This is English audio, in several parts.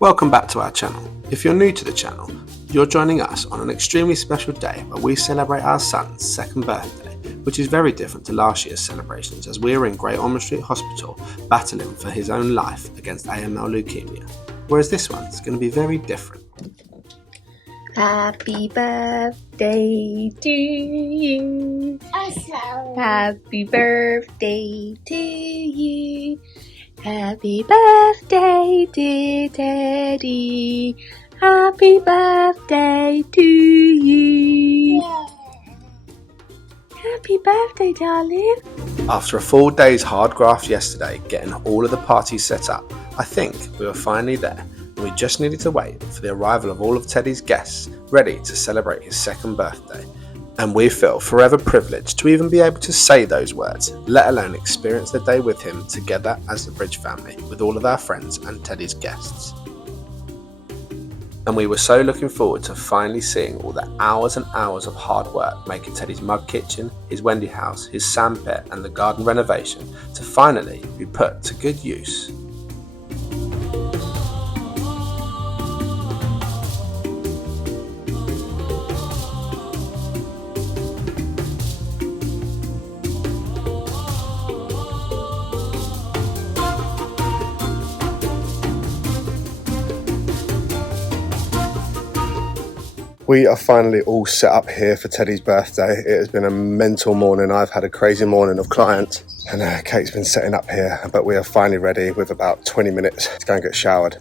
Welcome back to our channel. If you're new to the channel, you're joining us on an extremely special day where we celebrate our son's second birthday, which is very different to last year's celebrations as we are in Great Ormond Street Hospital battling for his own life against AML Leukaemia, whereas this one's going to be very different. Happy birthday to you. Happy birthday to you. Happy birthday, dear Teddy. Happy birthday to you. Happy birthday, darling. After a full day's hard graft yesterday, getting all of the parties set up, I think we were finally there, and we just needed to wait for the arrival of all of Teddy's guests ready to celebrate his second birthday. And we feel forever privileged to even be able to say those words, let alone experience the day with him together as the Bridge family, with all of our friends and Teddy's guests. And we were so looking forward to finally seeing all the hours and hours of hard work making Teddy's mug kitchen, his Wendy house, his sandpit and the garden renovation to finally be put to good use. We are finally all set up here for Teddy's birthday. It has been a mental morning. I've had a crazy morning of clients and Kate's been setting up here, but we are finally ready with about 20 minutes to go and get showered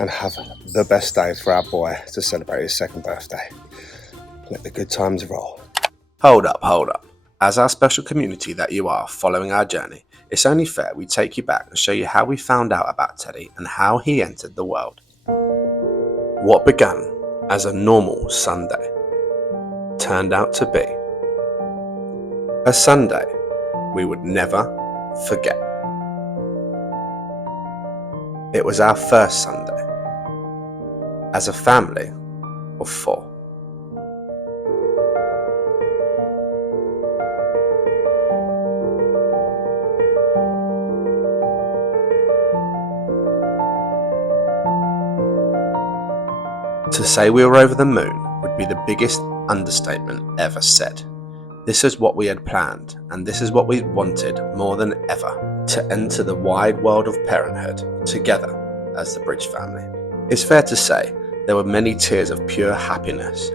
and have the best day for our boy to celebrate his second birthday. Let the good times roll. Hold up. As our special community that you are following our journey, it's only fair we take you back and show you how we found out about Teddy and how he entered the world. What began as a normal Sunday turned out to be a Sunday we would never forget. It was our first Sunday as a family of 4. To say we were over the moon would be the biggest understatement ever said. This is what we had planned, and this is what we wanted more than ever, to enter the wide world of parenthood together as the Bridge family. It's fair to say there were many tears of pure happiness.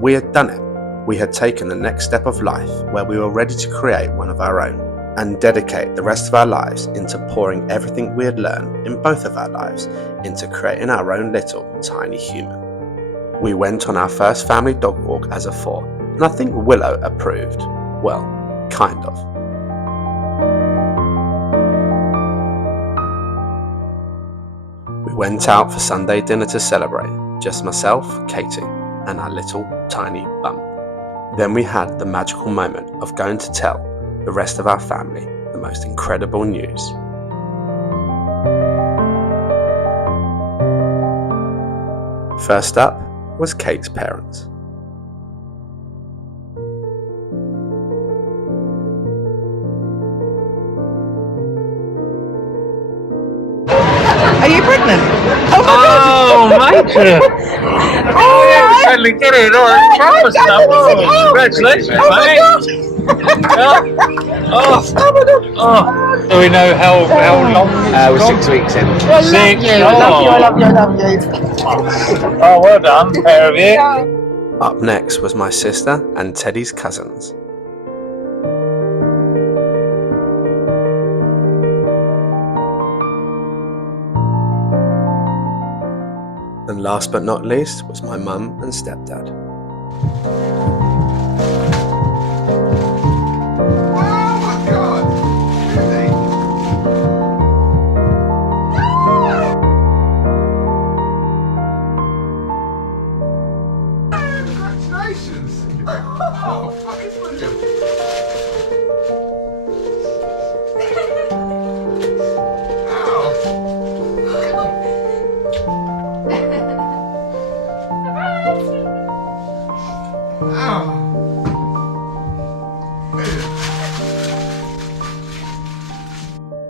We had done it. We had taken the next step of life where we were ready to create one of our own and dedicate the rest of our lives into pouring everything we had learned in both of our lives into creating our own little tiny human. We went on our first family dog walk as a 4, and I think Willow approved. Well, kind of. We went out for Sunday dinner to celebrate, just myself, Katie, and our little tiny bump. Then we had the magical moment of going to tell the rest of our family the most incredible news. First up was Kate's parents. Are you pregnant? Oh, Major! Oh, yeah, we totally did it. All right, proper stuff. Oh, congratulations, mate. Do we know how long? We're 6 weeks in. I love you. Oh, well done, pair of you. Up next was my sister and Teddy's cousins. And last but not least was my mum and stepdad.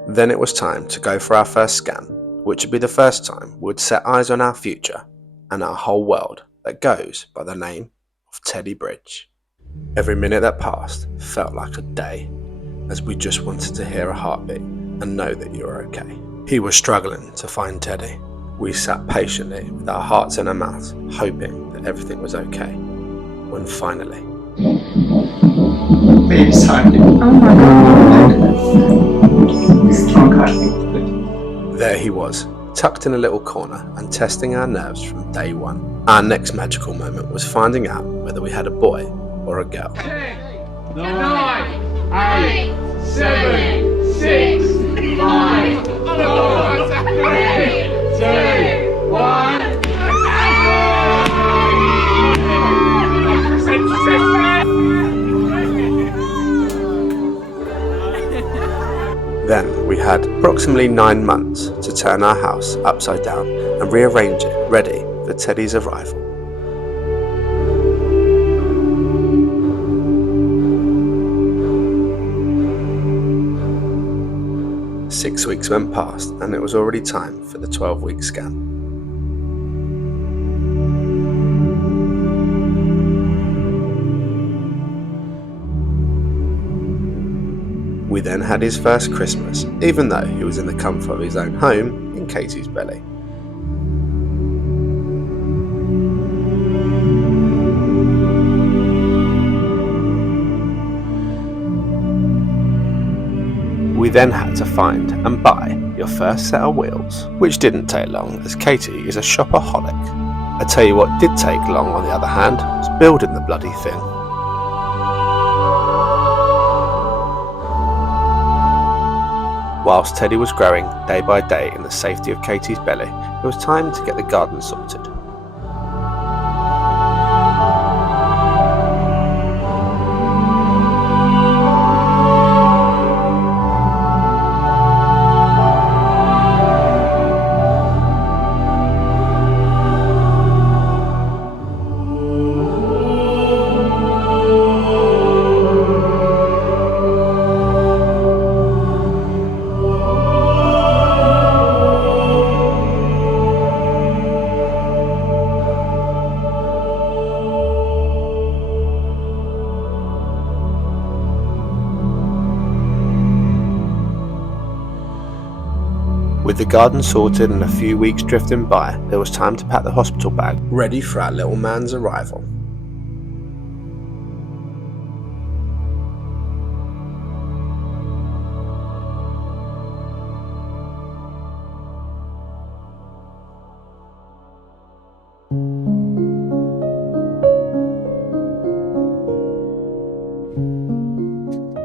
Then it was time to go for our first scan, which would be the first time we would set eyes on our future and our whole world that goes by the name of Teddy Bridge. Every minute that passed felt like a day, as we just wanted to hear a heartbeat and know that you were okay. He was struggling to find Teddy. We sat patiently with our hearts in our mouths, hoping that everything was okay, when finally... Baby, sorry. Oh my god. Strong heartbeat. There he was, tucked in a little corner and testing our nerves from day one. Our next magical moment was finding out whether we had a boy or a girl. 10, 9, 8, 7, 6, 5, 4, 3, 2, 1. Then we had approximately 9 months to turn our house upside down and rearrange it ready for Teddy's arrival. Six weeks went past and it was already time for the 12-week scan. We then had his first Christmas, even though he was in the comfort of his own home in Katie's belly. We then had to find and buy your first set of wheels, which didn't take long as Katie is a shopaholic. I tell you what did take long on the other hand was building the bloody thing. Whilst Teddy was growing day by day in the safety of Katie's belly, it was time to get the garden sorted. With the garden sorted and a few weeks drifting by, there was time to pack the hospital bag, ready for our little man's arrival.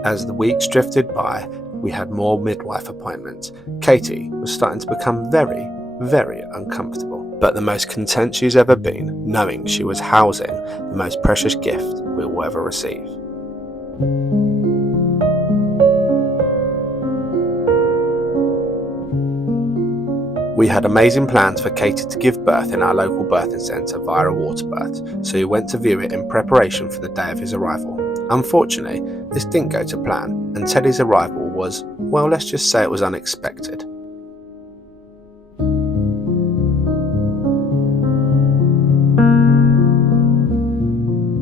As the weeks drifted by, we had more midwife appointments. Katie was starting to become very, very uncomfortable, but the most content she's ever been, knowing she was housing the most precious gift we will ever receive. We had amazing plans for Katie to give birth in our local birthing centre via a water birth, so we went to view it in preparation for the day of his arrival. Unfortunately, this didn't go to plan, and Teddy's arrival was, well, let's just say it was unexpected.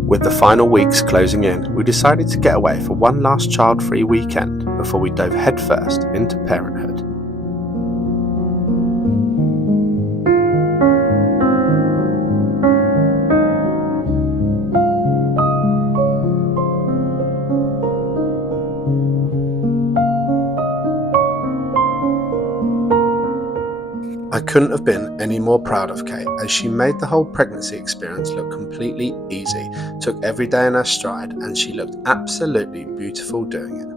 With the final weeks closing in, we decided to get away for one last child-free weekend before we dove headfirst into parenthood. I couldn't have been any more proud of Kate, as she made the whole pregnancy experience look completely easy, took every day in her stride, and she looked absolutely beautiful doing it.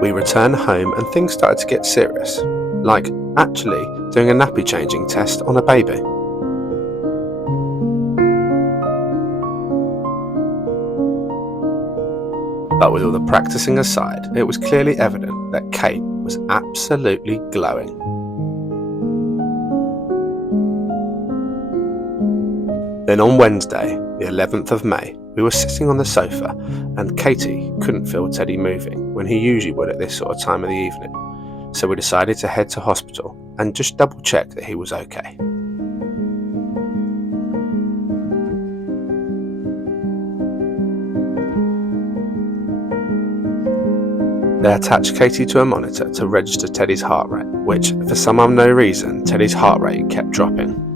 We returned home and things started to get serious, like actually doing a nappy changing test on a baby. But with all the practicing aside, it was clearly evident that Kate was absolutely glowing. Then on Wednesday, the 11th of May, we were sitting on the sofa and Katie couldn't feel Teddy moving when he usually would at this sort of time of the evening. So we decided to head to hospital and just double check that he was okay. They attached Katie to a monitor to register Teddy's heart rate, which, for some unknown reason, Teddy's heart rate kept dropping.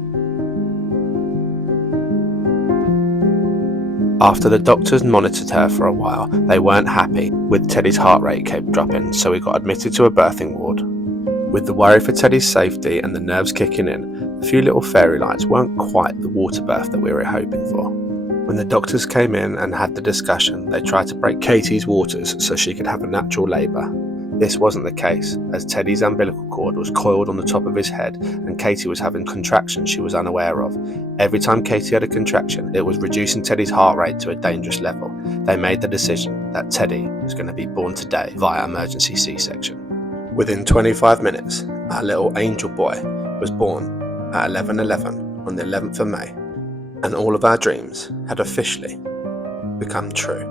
After the doctors monitored her for a while, they weren't happy with Teddy's heart rate kept dropping, so he got admitted to a birthing ward. With the worry for Teddy's safety and the nerves kicking in, a few little fairy lights weren't quite the water birth that we were hoping for. When the doctors came in and had the discussion, they tried to break Katie's waters so she could have a natural labour. This wasn't the case, as Teddy's umbilical cord was coiled on the top of his head and Katie was having contractions she was unaware of. Every time Katie had a contraction, it was reducing Teddy's heart rate to a dangerous level. They made the decision that Teddy was going to be born today via emergency C-section. Within 25 minutes, our little angel boy was born at 11:11 on the 11th of May, and all of our dreams had officially become true.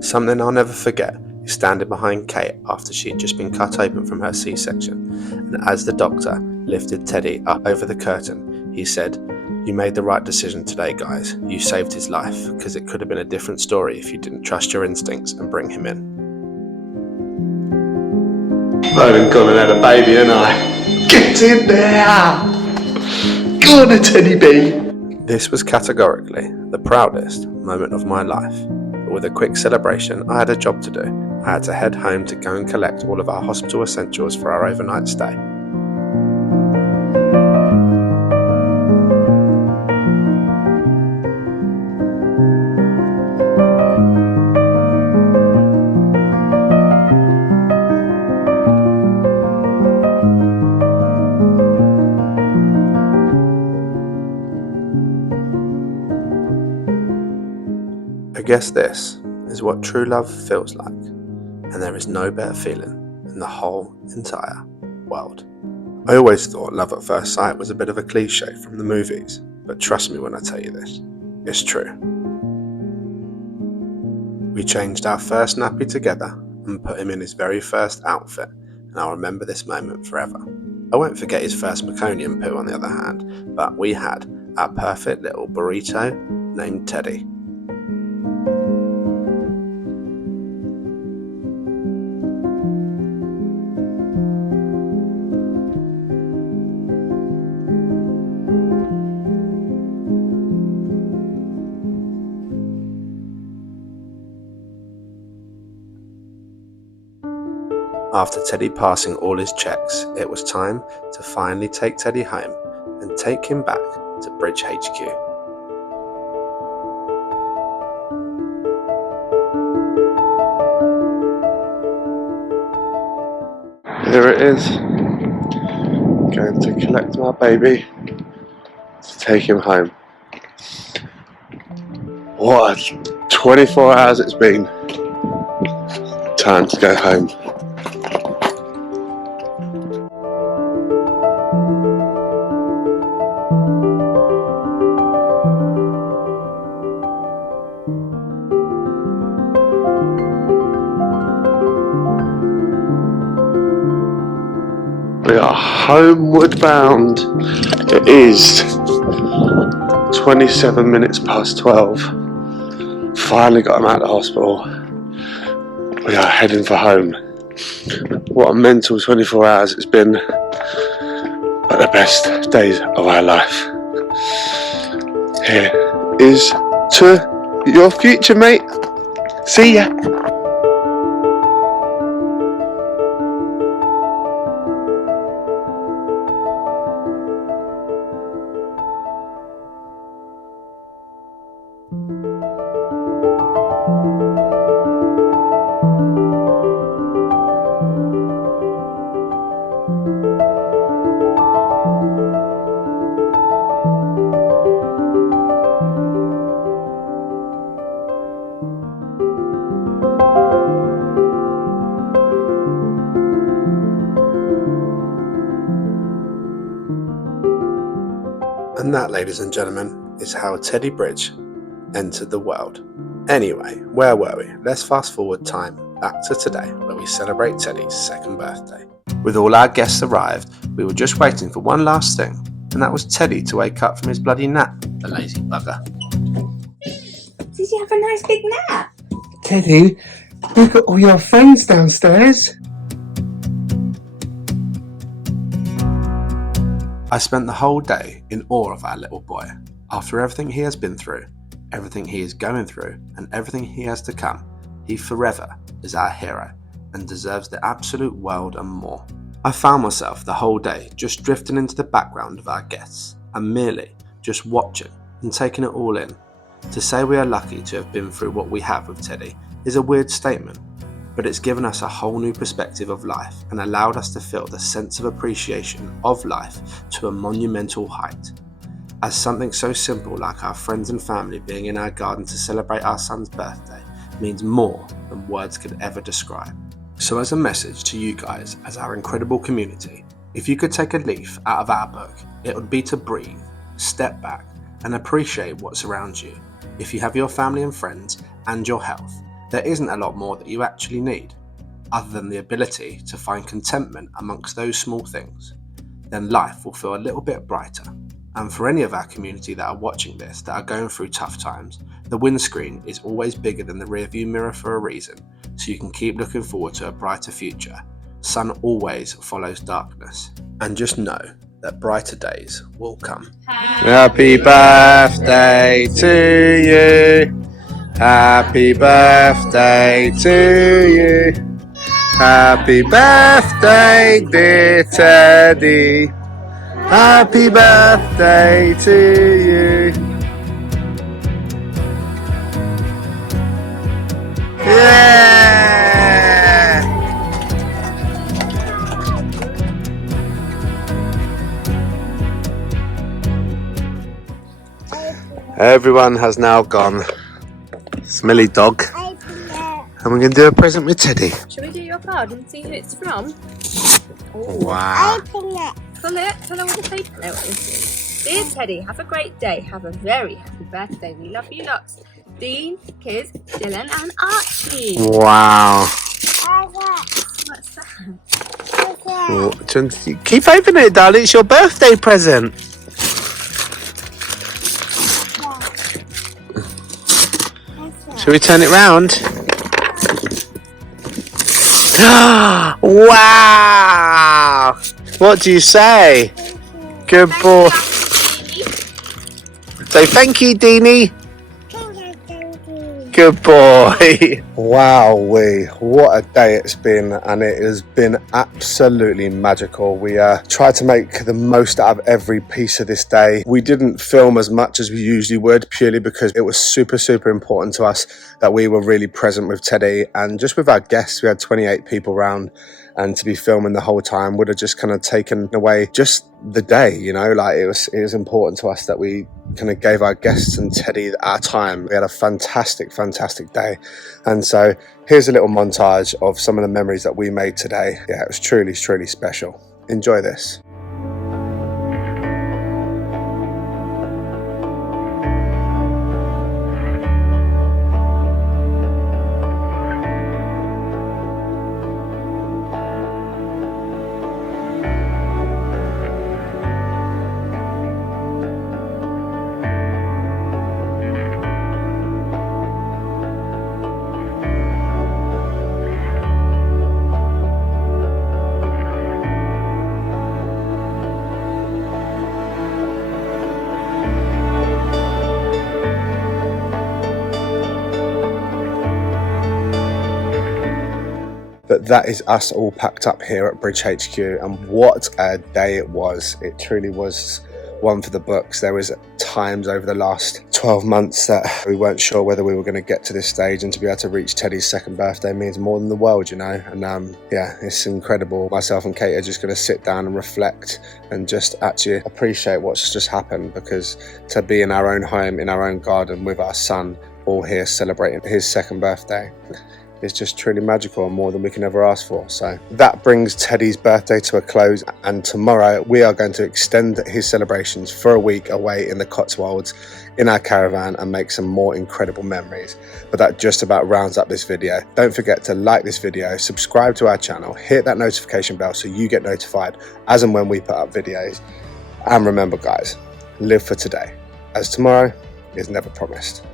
Something I'll never forget is standing behind Kate after she had just been cut open from her C-section, and as the doctor lifted Teddy up over the curtain, he said, "You made the right decision today, guys. You saved his life, because it could have been a different story if you didn't trust your instincts and bring him in." I've been gone and had a baby, and I get in there! Go on, a Teddy B! This was categorically the proudest moment of my life. But with a quick celebration, I had a job to do. I had to head home to go and collect all of our hospital essentials for our overnight stay. I guess this is what true love feels like, and there is no better feeling in the whole entire world. I always thought love at first sight was a bit of a cliche from the movies, but trust me when I tell you this, it's true. We changed our first nappy together and put him in his very first outfit, and I'll remember this moment forever. I won't forget his first meconium poo on the other hand, but we had our perfect little burrito named Teddy. After Teddy passing all his checks, it was time to finally take Teddy home and take him back to Bridge HQ. Here it is. Going to collect my baby to take him home. What a 24 hours it's been. Time to go home. We are homeward bound. It is 27 minutes past 12. Finally got him out of the hospital. We are heading for home. What a mental 24 hours it's been, but the best days of our life. Here is to your future, mate. See ya. And that, ladies and gentlemen, is how Teddy Bridge entered the world. Anyway, where were we? Let's fast forward time back to today, where we celebrate Teddy's 2nd birthday. With all our guests arrived, we were just waiting for one last thing, and that was Teddy to wake up from his bloody nap, the lazy bugger. Did you have a nice big nap? Teddy, you've got all your friends downstairs. I spent the whole day in awe of our little boy. After everything he has been through, everything he is going through, and everything he has to come, he forever is our hero and deserves the absolute world and more. I found myself the whole day just drifting into the background of our guests and merely just watching and taking it all in. To say we are lucky to have been through what we have with Teddy is a weird statement, but it's given us a whole new perspective of life and allowed us to feel the sense of appreciation of life to a monumental height. As something so simple like our friends and family being in our garden to celebrate our son's birthday means more than words could ever describe. So as a message to you guys as our incredible community, if you could take a leaf out of our book, it would be to breathe, step back and appreciate what's around you. If you have your family and friends and your health, there isn't a lot more that you actually need, other than the ability to find contentment amongst those small things. Then life will feel a little bit brighter. And for any of our community that are watching this that are going through tough times, the windscreen is always bigger than the rearview mirror for a reason, so you can keep looking forward to a brighter future. Sun always follows darkness. And just know that brighter days will come. Happy birthday to you. Happy birthday to you. Happy birthday, dear Teddy. Happy birthday to you. Yeah! Everyone has now gone. Smelly dog. And we're going to do a present with Teddy. Shall we do your card and see who it's from? Wow. Pull it. Tell her what the paper note is. Dear Teddy, have a great day. Have a very happy birthday. We love you lots. Dean, Kiz, Dylan and Archie. Wow. What's that? Keep opening it, darling. It's your birthday present. Shall we turn it round? Wow! What do you say? Good boy. Say thank you, Deanie. Good boy. Wowee, what a day it's been, and it has been absolutely magical. We tried to make the most out of every piece of this day. We didn't film as much as we usually would, purely because it was super important to us that we were really present with Teddy, and just with our guests. We had 28 people around, and to be filming the whole time would have just kind of taken away just the day, you know. Like it was important to us that we kind of gave our guests and Teddy our time. We had a fantastic day, and so here's a little montage of some of the memories that we made today. Yeah, it was truly special. Enjoy this. But that is us all packed up here at Bridge HQ, and what a day it was. It truly was one for the books. There was times over the last 12 months that we weren't sure whether we were going to get to this stage, and to be able to reach Teddy's 2nd birthday means more than the world, you know. And yeah, it's incredible. Myself and Kate are just going to sit down and reflect and just actually appreciate what's just happened, because to be in our own home, in our own garden with our son, all here celebrating his 2nd birthday, is just truly magical and more than we can ever ask for. So that brings Teddy's birthday to a close, and tomorrow we are going to extend his celebrations for a week away in the Cotswolds in our caravan and make some more incredible memories. But that just about rounds up this video. Don't forget to like this video, subscribe to our channel, hit that notification bell so you get notified as and when we put up videos. And remember guys, live for today, as tomorrow is never promised.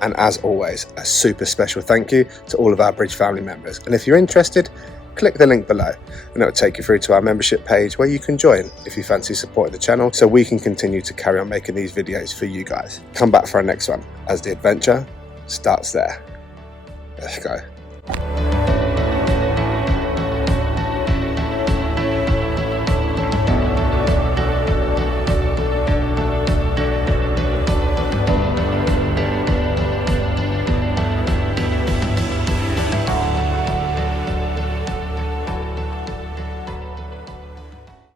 And as always, a super special thank you to all of our Bridge family members. And if you're interested, click the link below and it'll take you through to our membership page where you can join if you fancy supporting the channel so we can continue to carry on making these videos for you guys. Come back for our next one as the adventure starts there. Let's go.